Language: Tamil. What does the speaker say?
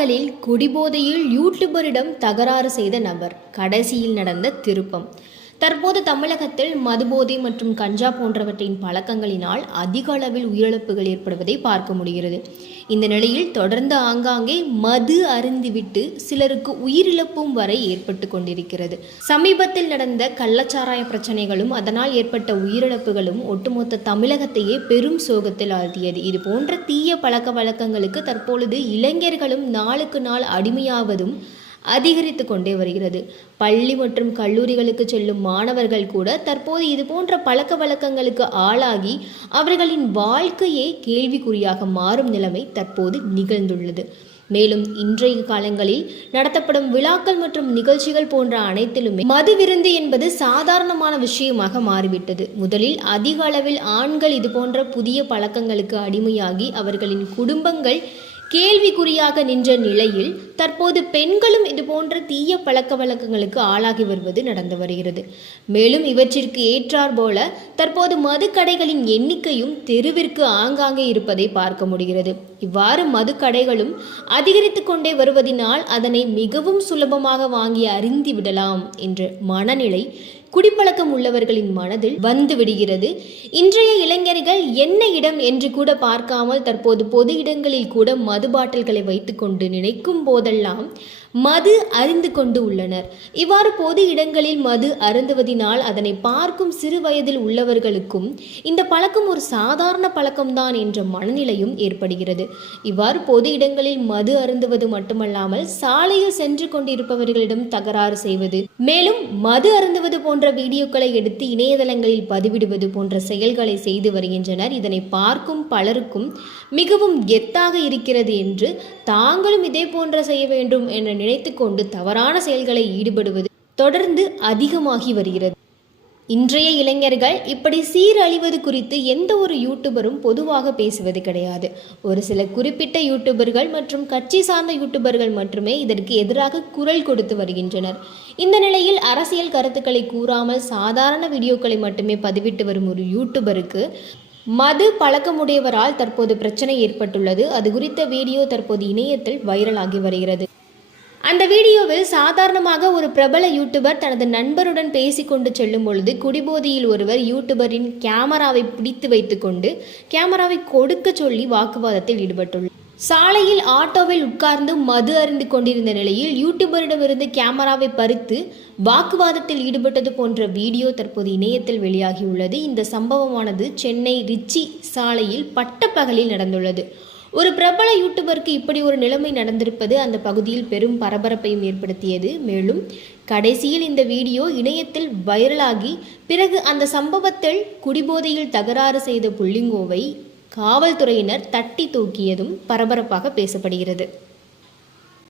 நாட்களில் குடிபோதையில் யூடியூபரிடம் தகராறு செய்த நபர் கடைசியில் நடந்த திருப்பம். தற்போது தமிழகத்தில் மதுபோதை மற்றும் கஞ்சா போன்றவற்றின் பழக்கங்களினால் அதிக அளவில் உயிரிழப்புகள் ஏற்படுவதை பார்க்க முடிகிறது. இந்த நிலையில் தொடர்ந்து ஆங்காங்கே மது அருந்திவிட்டு சிலருக்கு உயிரிழப்பும் வரை ஏற்பட்டு கொண்டிருக்கிறது. சமீபத்தில் நடந்த கள்ளச்சாராய பிரச்சனைகளும் அதனால் ஏற்பட்ட உயிரிழப்புகளும் ஒட்டுமொத்த தமிழகத்தையே பெரும் சோகத்தில் ஆழ்த்தியது. இது போன்ற தீய பழக்க வழக்கங்களுக்கு தற்பொழுது இளைஞர்களும் நாளுக்கு நாள் அடிமையாவதும் அதிகரித்து கொண்டே வருகிறது. பள்ளி மற்றும் கல்லூரிகளுக்கு செல்லும் மாணவர்கள் கூட தற்போது இது போன்ற பழக்க வழக்கங்களுக்கு ஆளாகி அவர்களின் வாழ்க்கையே கேள்விக்குறியாக மாறும் நிலைமை தற்போது நிகழ்ந்துள்ளது. மேலும் இன்றைய காலங்களில் நடத்தப்படும் விழாக்கள் மற்றும் நிகழ்ச்சிகள் போன்ற அனைத்திலுமே மது விருந்து என்பது சாதாரணமான விஷயமாக மாறிவிட்டது. முதலில் அதிக அளவில் ஆண்கள் இது போன்ற புதிய பழக்கங்களுக்கு அடிமையாகி அவர்களின் குடும்பங்கள் கேள்விக்குறியாக நின்ற நிலையில் தற்போது பெண்களும் இதுபோன்ற தீய பழக்க வழக்கங்களுக்கு ஆளாகி வருவது நடந்து வருகிறது. மேலும் இவற்றிற்கு ஏற்றார் போல தற்போது மதுக்கடைகளின் எண்ணிக்கையும் தெருவிற்கு ஆங்காங்கே இருப்பதை பார்க்க முடிகிறது. இவ்வாறு மதுக்கடைகளும் அதிகரித்து கொண்டே வருவதினால் அதனை மிகவும் சுலபமாக வாங்கி அறிந்து விடலாம் என்ற மனநிலை குடிப்பழக்கம் உள்ளவர்களின் மனதில் வந்து விடுகிறது. இன்றைய இளைஞர்கள் என்ன இடம் என்று கூட பார்க்காமல் தற்போது பொது இடங்களில் கூட மது பாட்டில்களை வைத்துக்கொண்டு நினைக்கும் போதெல்லாம் மது அறிந்து கொண்டு உள்ளனர். இவ்வாறு பொது இடங்களில் மது அருந்துவதினால் அதனை பார்க்கும் சிறு வயதில் உள்ளவர்களுக்கும் இந்த பழக்கம் ஒரு சாதாரண பழக்கம்தான் என்ற மனநிலையும் ஏற்படுகிறது. இவ்வாறு பொது இடங்களில் மது அருந்துவது மட்டுமல்லாமல் சாலையில் சென்று கொண்டிருப்பவர்களிடம் தகராறு செய்வது மேலும் மது அருந்துவது போன்ற வீடியோக்களை எடுத்து இணையதளங்களில் பதிவிடுவது போன்ற செயல்களை செய்து வருகின்றனர். இதனை பார்க்கும் பலருக்கும் மிகவும் கெத்தாக இருக்கிறது என்று தாங்களும் இதே போன்ற செய்ய வேண்டும் என்ற நினைத்து கொண்டு தவறான செயல்களை ஈடுபடுவது தொடர்ந்து அதிகமாகி வருகிறது. இன்றைய இளைஞர்கள் இப்படி சீரழிவது குறித்து எந்த ஒரு யூடியூபரும் பொதுவாக பேசுவது கிடையாது. ஒரு சில குறிப்பிட்ட யூடியூபர்கள் மற்றும் கட்சி சார்ந்த யூடியூபர்கள் மட்டுமே இதற்கு எதிராக குரல் கொடுத்து வருகின்றனர். இந்த நிலையில் அரசியல் கருத்துக்களை கூறாமல் சாதாரண வீடியோக்களை மட்டுமே பதிவிட்டு வரும் ஒரு யூடியூபருக்கு மது பழக்கமுடையவரால் தற்போது பிரச்சனை ஏற்பட்டுள்ளது. அது குறித்த வீடியோ தற்போது இணையத்தில் வைரலாகி வருகிறது. அந்த வீடியோவில் சாதாரணமாக ஒரு பிரபல யூடியூபர் தனது நண்பருடன் பேசிக்கொண்டு செல்லும் பொழுது குடிபோதையில் ஒருவர் யூடியூபரின் கேமராவை பிடித்து வைத்துக்கொண்டு கேமராவை கொடுக்க சொல்லி வாக்குவாதத்தில் ஈடுபட்டுள்ளார். சாலையில் ஆட்டோவில் உட்கார்ந்து மது அருந்து கொண்டிருந்த நிலையில் யூடியூபரிடமிருந்து கேமராவை பறித்து வாக்குவாதத்தில் ஈடுபட்டது போன்ற வீடியோ தற்போது இணையத்தில் வெளியாகியுள்ளது. இந்த சம்பவமானது சென்னை ரிச்சி சாலையில் பட்டப்பகலில் நடந்துள்ளது. ஒரு பிரபல யூடியூபருக்கு இப்படி ஒரு நிலைமை நடந்திருப்பது அந்த பகுதியில் பெரும் பரபரப்பையும் ஏற்படுத்தியது. மேலும் கடைசியில் இந்த வீடியோ இணையத்தில் வைரலாகி பிறகு அந்த சம்பவத்தில் குடிபோதையில் தகராறு செய்த புள்ளிங்கோவை காவல்துறையினர் தட்டி தூக்கியதும் பரபரப்பாக பேசப்படுகிறது.